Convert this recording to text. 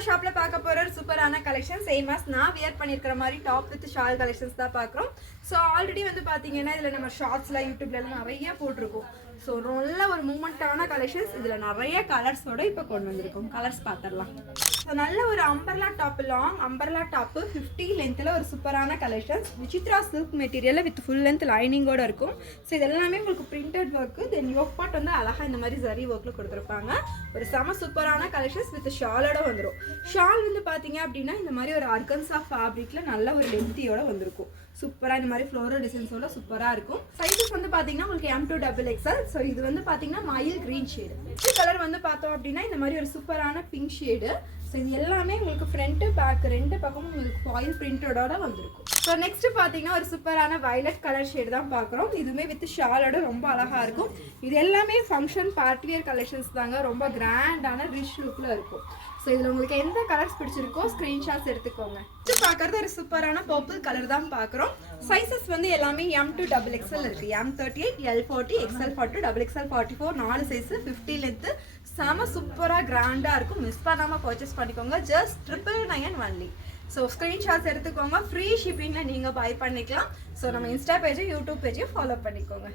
நம்ம ஷாப்ல பார்க்க போற ஒரு சூப்பரான கலெக்ஷன் சேம் as நான் வியர் பண்ணியிருக்கிற மாதிரி டாப் வித் ஷால் கலெக்ஷன்ஸ் தான் பார்க்குறோம். ஸோ ஆல்ரெடி வந்து பார்த்தீங்கன்னா இதில் நம்ம ஷார்ட்ஸில் யூடியூப்ல எல்லாம் நிறைய போட்டிருக்கோம். ஸோ நல்ல ஒரு மூமெண்ட்டான கலெக்ஷன்ஸ் இதில் நிறைய கலர்ஸோட இப்போ கொண்டு வந்திருக்கோம். கலர்ஸ் பார்த்துடலாம். ஸோ நல்ல ஒரு umbrella top, long umbrella top 50 லென்த்தில் ஒரு சூப்பரான கலெக்ஷன்ஸ். விசித்ரா சில்க் மெட்டீரியலில் வித் ஃபுல் லென்த் லைனிங்கோடு இருக்கும். ஸோ இது எல்லாமே உங்களுக்கு பிரிண்டட் ஒர்க்கு, தென் யோக் பார்ட் வந்து அழகாக இந்த மாதிரி ஜரி ஒர்க்கில் கொடுத்துருப்பாங்க. ஒரு செம சூப்பரான கலெக்ஷன்ஸ் வித் ஷாலோட வந்துடும். ஷால் வந்து பார்த்தீங்க அப்படின்னா இந்த மாதிரி ஒரு ஆர்கன்ஸா ஃபேப்ரிக்கில் நல்ல ஒரு லென்த்தியோட வந்திருக்கும். சூப்பராக இந்த மாதிரி ஃப்ளோரல் டிசைன்ஸோட சூப்பராக இருக்கும். சைஸஸ் வந்து பார்த்தீங்கன்னா உங்களுக்கு M2XXL. ஸோ இது வந்து பார்த்தீங்கன்னா மயில் க்ரீன் ஷேடு. இந்த கலர் வந்து பார்த்தோம் அப்படின்னா இந்த மாதிரி ஒரு சூப்பரான பிங்க் ஷேடு. ஸோ இது எல்லாமே உங்களுக்கு ஃப்ரண்ட்டு பேக் ரெண்டு பக்கமும் உங்களுக்கு ஃபாயில் பிரிண்டடோட வந்திருக்கும். ஸோ நெக்ஸ்ட் பார்த்தீங்கன்னா ஒரு சூப்பரான வயலட் கலர் ஷேடு தான் பார்க்குறோம். இதுவுமே வித் ஷாலோட ரொம்ப அழகாக இருக்கும். இது எல்லாமே ஃபங்க்ஷன் பார்ட்டிவியர் கலெக்ஷன்ஸ் தாங்க. ரொம்ப கிராண்டான ரிச் லுக்கில் இருக்கும். ஸோ இதில் உங்களுக்கு எந்த கலர்ஸ் பிடிச்சிருக்கோ ஸ்க்ரீன்ஷாட்ஸ் எடுத்துக்கோங்க. நெக்ஸ்ட் பார்க்குறது ஒரு சூப்பரான பர்பிள் கலர் தான் பார்க்குறோம். சைஸஸ் வந்து எல்லாமே M2XXL இருக்குது. M38, L40, XL40, XXL 44 4 size 50 length. செம சூப்பராக கிராண்டாக இருக்கும். மிஸ் பண்ணாமல் பர்ச்சேஸ் பண்ணிக்கோங்க. Just 999 only. ஸோ ஸ்க்ரீன்ஷாட்ஸ் எடுத்துக்கோங்க. ஃப்ரீ ஷிப்பிங்கில் நீங்கள் பை பண்ணிக்கலாம். ஸோ நம்ம இன்ஸ்டா பேஜை யூடியூப் பேஜையும் ஃபாலோ பண்ணிக்கோங்க.